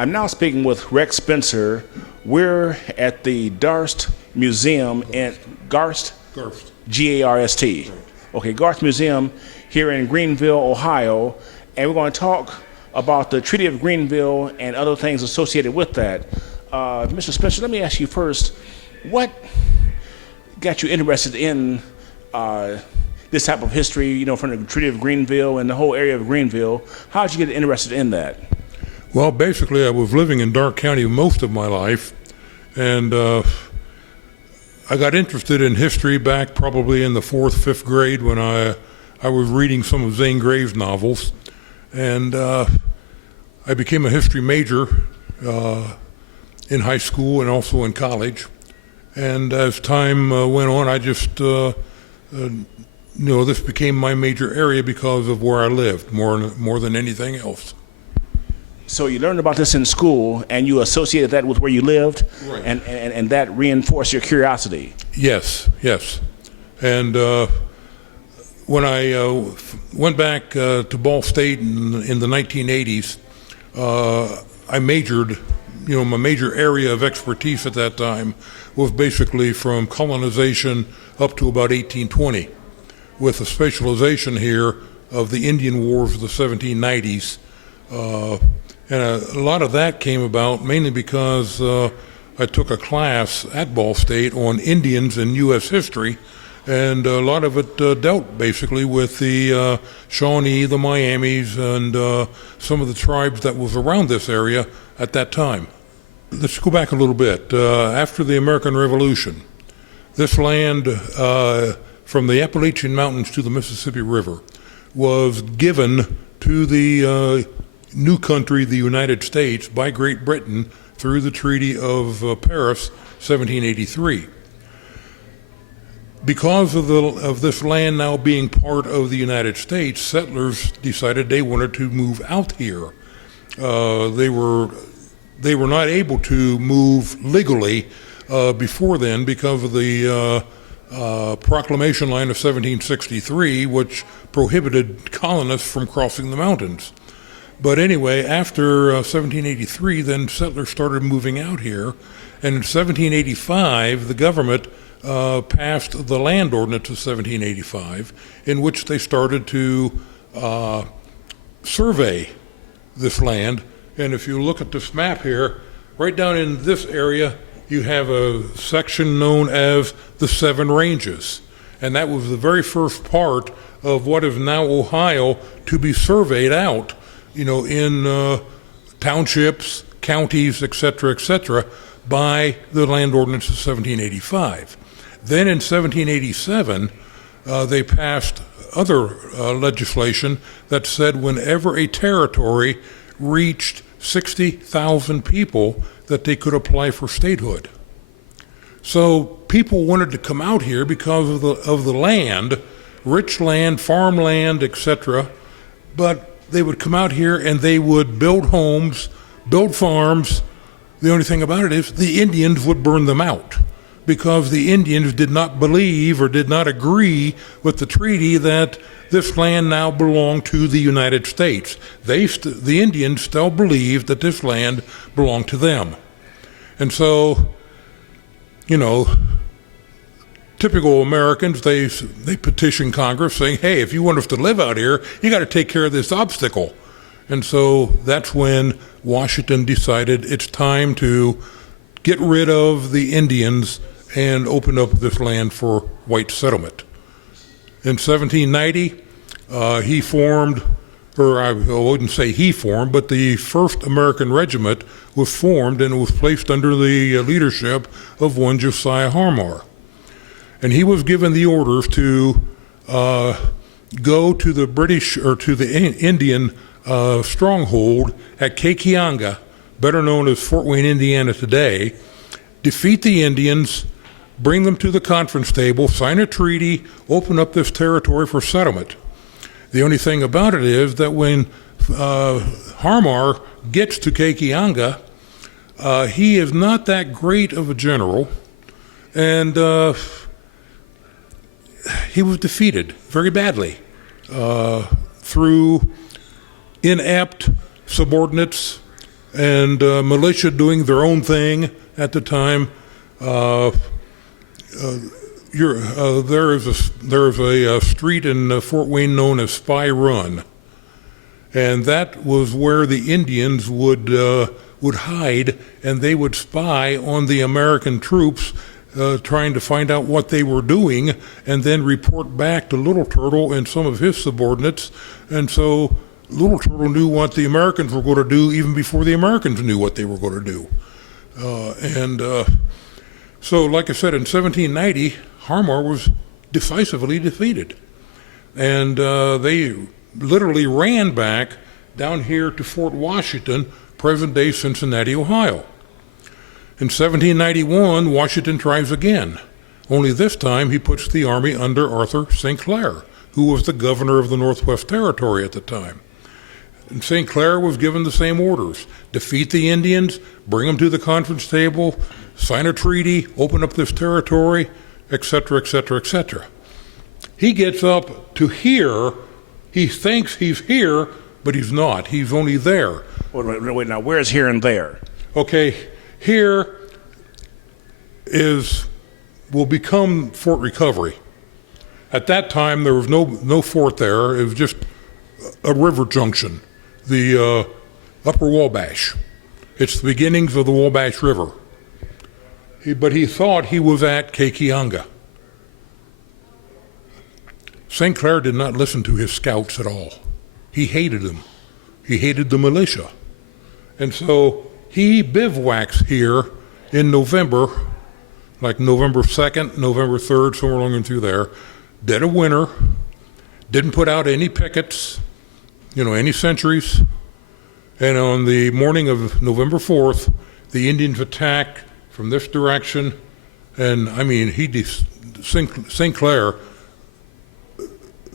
I'm now speaking with Rex Spencer. We're at the Darst Museum in Garst? Garst. G-A-R-S-T. Right. Okay, Garst Museum here in Greenville, Ohio, and we're going to talk about the Treaty of Greenville and other things associated with that. Mr. Spencer, let me ask you first, what got you interested in this type of history, you know, from the Treaty of Greenville and the whole area of Greenville? How did you get interested in that? Well, basically, I was living in Darke County most of my life, and I got interested in history back probably in the 4th, 5th grade when I was reading some of Zane Grey's novels, and I became a history major in high school and also in college. And as time went on, I just, this became my major area because of where I lived, more than anything else. So you learned about this in school, and you associated that with where you lived, right. and that reinforced your curiosity. Yes. And when I went back to Ball State in the 1980s, I majored, my major area of expertise at that time was basically from colonization up to about 1820, with a specialization here of the Indian Wars of the 1790s. And a lot of that came about mainly because I took a class at Ball State on Indians in U.S. history, and a lot of it dealt basically with the Shawnee, the Miamis, and some of the tribes that was around this area at that time. Let's go back a little bit. After the American Revolution, this land from the Appalachian Mountains to the Mississippi River was given to the new country, the United States, by Great Britain through the Treaty of Paris, 1783. Because of this land now being part of the United States, settlers decided they wanted to move out here. They were not able to move legally before then because of the Proclamation Line of 1763, which prohibited colonists from crossing the mountains. But anyway, after 1783, then settlers started moving out here, and in 1785, the government passed the Land Ordinance of 1785, in which they started to survey this land. And if you look at this map here, right down in this area, you have a section known as the Seven Ranges, and that was the very first part of what is now Ohio to be surveyed out, in townships, counties, et cetera, by the Land Ordinance of 1785. Then in 1787, they passed other legislation that said whenever a territory reached 60,000 people, that they could apply for statehood. So people wanted to come out here because of the land, rich land, farmland, etc., but they would come out here and they would build homes, build farms. The only thing about it is the Indians would burn them out because the Indians did not believe or did not agree with the treaty that this land now belonged to the United States. The Indians still believed that this land belonged to them. And so, typical Americans, they petition Congress saying, hey, if you want us to live out here, you got to take care of this obstacle. And so that's when Washington decided it's time to get rid of the Indians and open up this land for white settlement. In 1790, he formed, or I wouldn't say he formed, but the 1st American Regiment was formed and was placed under the leadership of one Josiah Harmar. And he was given the orders to go to the British or to the Indian stronghold at Kekionga, better known as Fort Wayne, Indiana today, defeat the Indians, bring them to the conference table, sign a treaty, open up this territory for settlement. The only thing about it is that when Harmar gets to Kekionga, he is not that great of a general, and he was defeated very badly through inept subordinates and militia doing their own thing at the time. There is a street in Fort Wayne known as Spy Run, and that was where the Indians would hide, and they would spy on the American troops, trying to find out what they were doing, and then report back to Little Turtle and some of his subordinates. And so Little Turtle knew what the Americans were going to do even before the Americans knew what they were going to do. So, like I said, in 1790, Harmar was decisively defeated. And they literally ran back down here to Fort Washington, present-day Cincinnati, Ohio. In 1791, Washington tries again. Only this time he puts the army under Arthur St. Clair, who was the governor of the Northwest Territory at the time. And St. Clair was given the same orders: defeat the Indians, bring them to the conference table, sign a treaty, open up this territory, etc., etc., etc. He gets up to here. He thinks he's here, but he's not. He's only there. Wait, now, where's here and there? Okay, here will become Fort Recovery. At that time, there was no fort there. It was just a river junction, the Upper Wabash. It's the beginnings of the Wabash River. But he thought he was at Kekionga. St. Clair did not listen to his scouts at all. He hated them. He hated the militia. And so he bivouacs here in November, like November 2nd, November 3rd, somewhere along in through there, dead of winter, didn't put out any pickets, any sentries. And on the morning of November 4th, the Indians attacked from this direction, and I mean, St. Clair,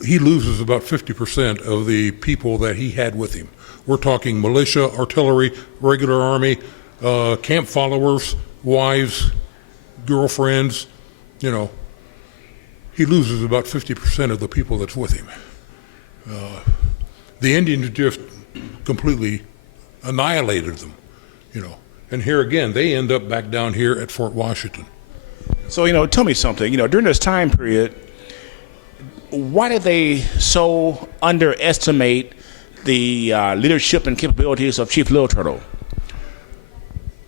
he loses about 50% of the people that he had with him. We're talking militia, artillery, regular army, camp followers, wives, girlfriends, He loses about 50% of the people that's with him. The Indians just completely annihilated them, And here again, they end up back down here at Fort Washington. So, tell me something. During this time period, why did they so underestimate the leadership and capabilities of Chief Little Turtle?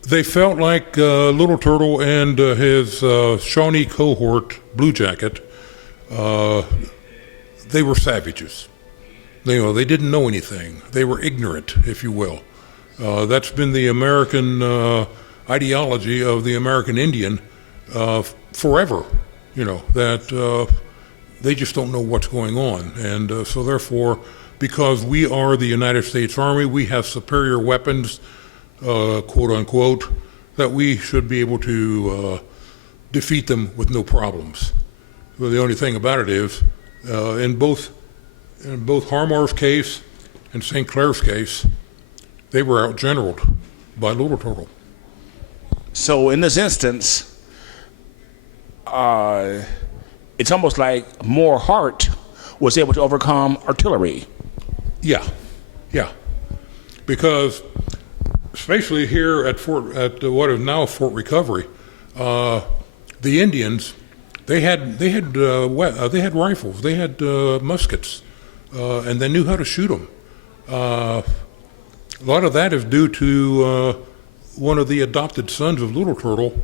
They felt like Little Turtle and his Shawnee cohort, Blue Jacket, they were savages. They didn't know anything. They were ignorant, if you will. That's been the American ideology of the American Indian forever, that they just don't know what's going on. And so therefore, because we are the United States Army, we have superior weapons, quote unquote, that we should be able to defeat them with no problems. Well, the only thing about it is, in both Harmar's case and St. Clair's case, they were outgeneraled by Little Turtle. So in this instance, it's almost like more heart was able to overcome artillery. Yeah. Because especially here at what is now Fort Recovery, the Indians, they had rifles, they had muskets, and they knew how to shoot them. A lot of that is due to one of the adopted sons of Little Turtle,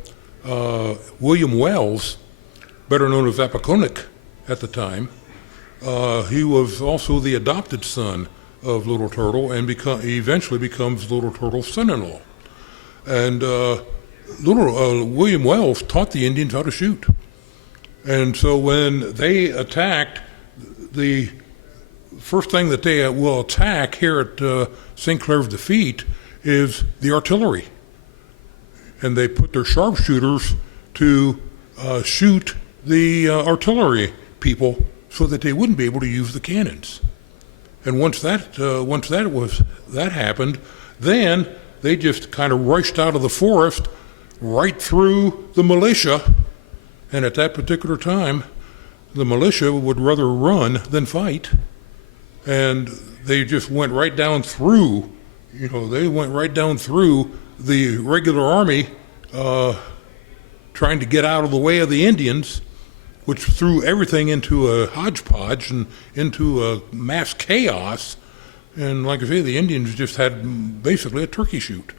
William Wells, better known as Appoquinnock at the time. He was also the adopted son of Little Turtle and eventually becomes Little Turtle's son-in-law. And William Wells taught the Indians how to shoot. And so when they attacked, the first thing that they will attack here at St. Clair's defeat is the artillery. And they put their sharpshooters to shoot the artillery people so that they wouldn't be able to use the cannons. And once that happened, then they just kind of rushed out of the forest right through the militia. And at that particular time, the militia would rather run than fight. And they just went right down through, You know, they went right down through the regular army trying to get out of the way of the Indians, which threw everything into a hodgepodge and into a mass chaos. And like I say, the Indians just had basically a turkey shoot.